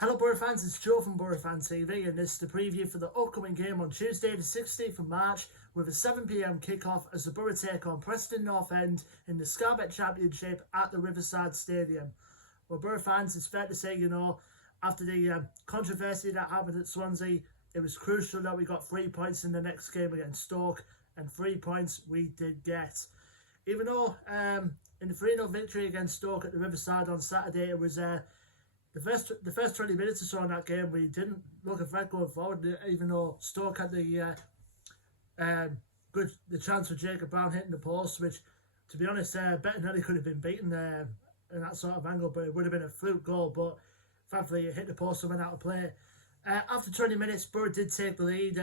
Hello Boro fans, it's Joe from Boro Fan TV and this is the preview for the upcoming game on Tuesday the 16th of March with a 7pm kickoff as the Boro take on Preston North End in the Scarbet Championship at the Riverside Stadium. Well, Boro fans, it's fair to say, after the controversy that happened at Swansea, it was crucial that we got 3 points in the next game against Stoke, and 3 points we did get. Even though in the 3-0 victory against Stoke at the Riverside on Saturday, it was the first 20 minutes or so in that game, we didn't look a threat going forward, even though Stoke had the chance for Jacob Brown hitting the post, which, to be honest, Bettinelli could have been beaten in that sort of angle, but it would have been a fluke goal. But thankfully, it hit the post and went out of play. After 20 minutes, Boro did take the lead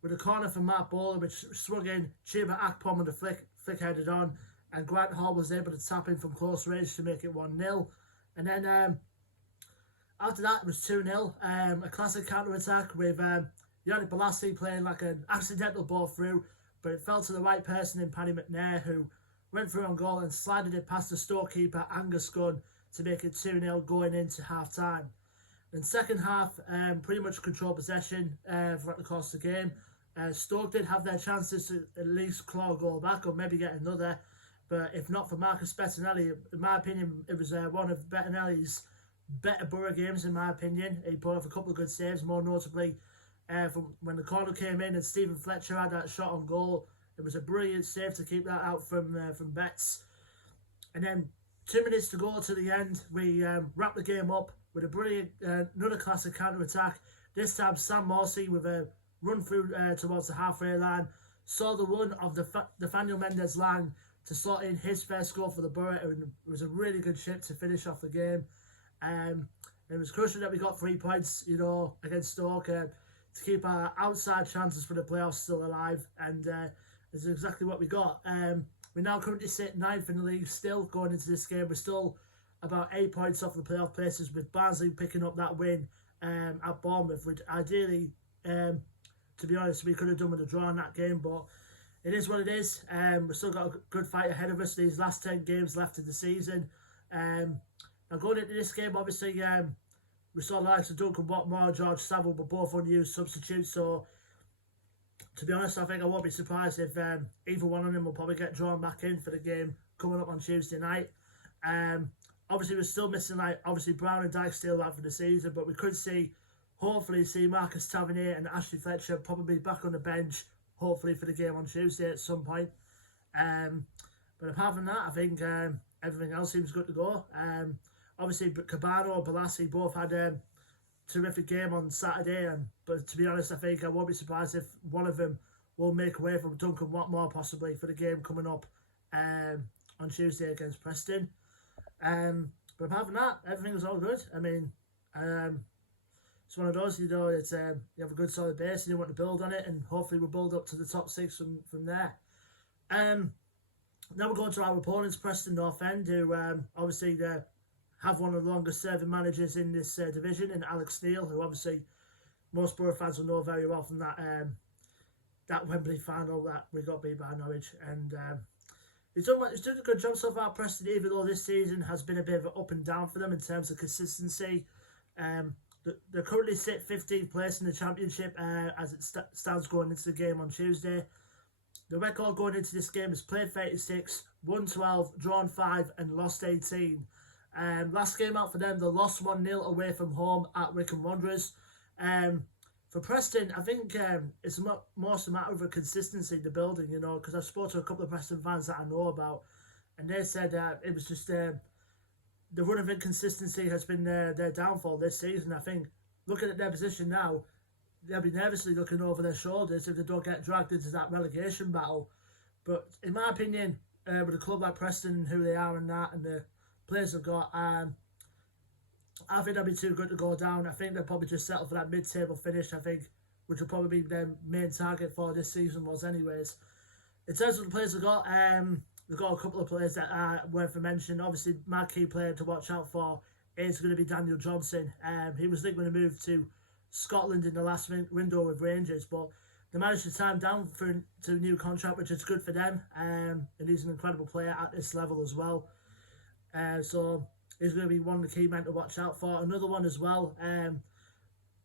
with a corner from Matt Bowler, which swung in. Chiba Akpom with the flick headed on, and Grant Hall was able to tap in from close range to make it 1-0. And then after that, it was 2-0. A classic counter-attack with Yannick Bolasie playing like an accidental ball through, but it fell to the right person in Paddy McNair, who went through on goal and slided it past the Stoke keeper Angus Gunn to make it 2-0 going into half-time. In the second half, pretty much controlled possession throughout the course of the game. Stoke did have their chances to at least claw a goal back or maybe get another, but if not for Marcus Bettinelli, in my opinion, it was one of Bettinelli's better Boro games, in my opinion. He pulled off a couple of good saves, more notably from when the corner came in and Stephen Fletcher had that shot on goal. It was a brilliant save to keep that out from Betts. And then 2 minutes to go to the end, we wrapped the game up with a brilliant, another classic counter-attack. This time Sam Morsey with a run through towards the halfway line, saw the run of Nathaniel Mendez-Lang to slot in his first goal for the Boro. It was a really good ship to finish off the game. It was crucial that we got 3 points, against Stoke to keep our outside chances for the playoffs still alive, and this is exactly what we got. We now currently sit 9th in the league still going into this game. We're still about 8 points off the playoff places, with Barnsley picking up that win at Bournemouth, which ideally, to be honest, we could have done with a draw in that game, but it is what it is. We've still got a good fight ahead of us, these last 10 games left of the season. Now going into this game, obviously, we saw the likes of Duncan Watmore, George Saville were both unused substitutes, so to be honest, I think I won't be surprised if either one of them will probably get drawn back in for the game coming up on Tuesday night. Obviously, we're still missing, Brown and Dyke still out for the season, but we could hopefully see Marcus Tavernier and Ashley Fletcher probably back on the bench, hopefully for the game on Tuesday at some point. But apart from that, I think everything else seems good to go. Obviously, Cabano and Bolasie both had a terrific game on Saturday, but to be honest, I think I won't be surprised if one of them will make way from Duncan Watmore possibly for the game coming up on Tuesday against Preston. But apart from that, everything was all good. I mean, it's one of those, it's you have a good solid base and you want to build on it, and hopefully we'll build up to the top 6 from there. Now we're going to our opponents, Preston North End, who obviously have one of the longest serving managers in this division, and Alex Neil, who obviously most Boro fans will know very well from that Wembley final that we got beat by Norwich. And he's done a good job so far, Preston, even though this season has been a bit of an up and down for them in terms of consistency. They currently sit 15th place in the Championship as it stands going into the game on Tuesday. The record going into this game is played 36, won 12, drawn 5 and lost 18. Last game out for them, they lost 1-0 away from home at Wycombe Wanderers. For Preston, I think it's most a matter of a consistency, the building, because I've spoken to a couple of Preston fans that I know about, and they said it was just the run of inconsistency has been their downfall this season. I think, looking at their position now, they'll be nervously looking over their shoulders if they don't get dragged into that relegation battle. But in my opinion, with a club like Preston, who they are and the players they've got, I think they'll be too good to go down. I think they'll probably just settle for that mid-table finish, which will probably be their main target for this season was anyways. In terms of the players they've got a couple of players that are worth a mention. Obviously, my key player to watch out for is going to be Daniel Johnson. He was linked with a move to Scotland in the last window with Rangers, but they managed to tie him down to a new contract, which is good for them. And he's an incredible player at this level as well. So is going to be one of the key men to watch out for. Another one as well,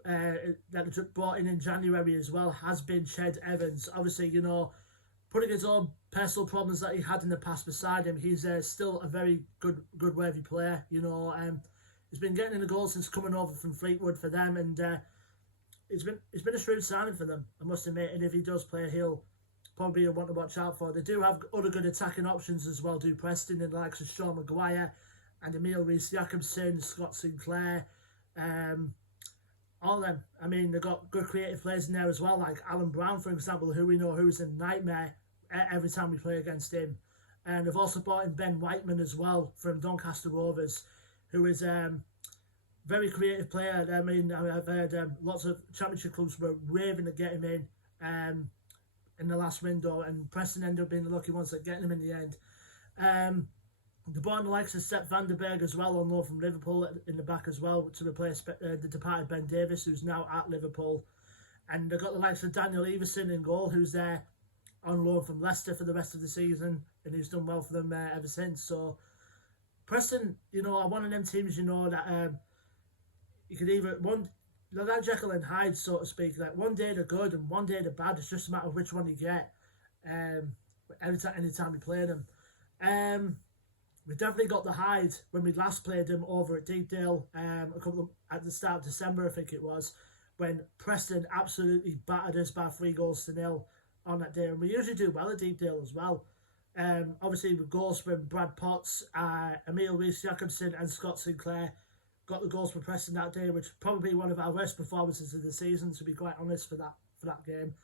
that they brought in January as well, has been Ched Evans. Obviously, you know, putting his own personal problems that he had in the past beside him, he's still a very good worthy player. You know, he's been getting in the goals since coming over from Fleetwood for them, and it's been a shrewd signing for them, I must admit. And if he does play, he'll probably be one to watch out for. They do have other good attacking options as well, do Preston, and the likes of Sean Maguire and Emil Rees-Jakobsen, Scott Sinclair, all of them. I mean, they've got good creative players in there as well, like Alan Brown, for example, who we know who's a nightmare every time we play against him. And they've also brought in Ben Whiteman as well from Doncaster Rovers, who is very creative player. I mean, I've heard lots of championship clubs were raving to get him in the last window, and Preston ended up being the lucky ones that getting him in the end. They brought in the likes of Sepp van der Berg as well, on loan from Liverpool in the back as well, to replace the departed Ben Davis, who's now at Liverpool. And they've got the likes of Daniel Everson in goal, who's there on loan from Leicester for the rest of the season, and who's done well for them ever since. So Preston, you know, are one of them teams, you know, that you could either like Jekyll and Hyde, so to speak. Like, one day they're good and one day they're bad. It's just a matter of which one you get. Anytime you play them. We definitely got the hide when we last played them over at Deepdale at the start of December, I think it was, when Preston absolutely battered us by 3-0 on that day. And we usually do well at Deepdale as well. Obviously, with goals from Brad Potts, Emil Rees-Jakobsen and Scott Sinclair got the goals for Preston that day, which is probably one of our worst performances of the season, to be quite honest, for that game.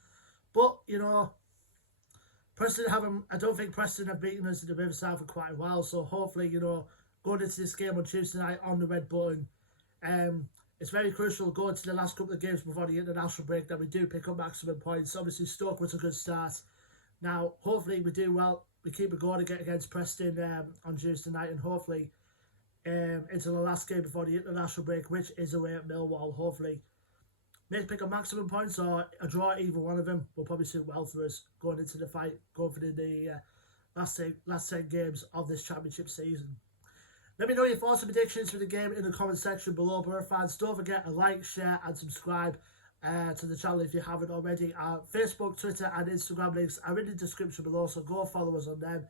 But, you know, I don't think Preston have beaten us at the Riverside for quite a while, so hopefully, you know, going into this game on Tuesday night on the red button, it's very crucial going to the last couple of games before the international break that we do pick up maximum points. Obviously, Stoke was a good start. Now, hopefully we do well. We keep a goal to get against Preston on Tuesday night, and hopefully into the last game before the international break, which is away at Millwall. Hopefully maybe pick up maximum points or a draw. Either one of them will probably suit well for us going into the fight, going for the last 10 games of this championship season. Let me know your thoughts and predictions for the game in the comment section below, Boro fans. Don't forget to like, share and subscribe to the channel if you haven't already. Our Facebook, Twitter and Instagram links are in the description below, so go follow us on them.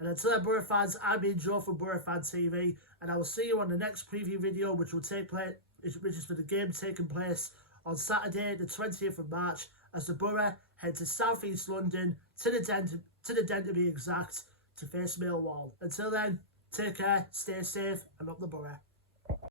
And until then, Boro fans, I've been Joe from Boro Fan TV, and I will see you on the next preview video, which is for the game taking place on Saturday, the 20th of March, as the Boro head to South East London, to the Den to be exact, to face Millwall. Until then, take care, stay safe, and up the Boro.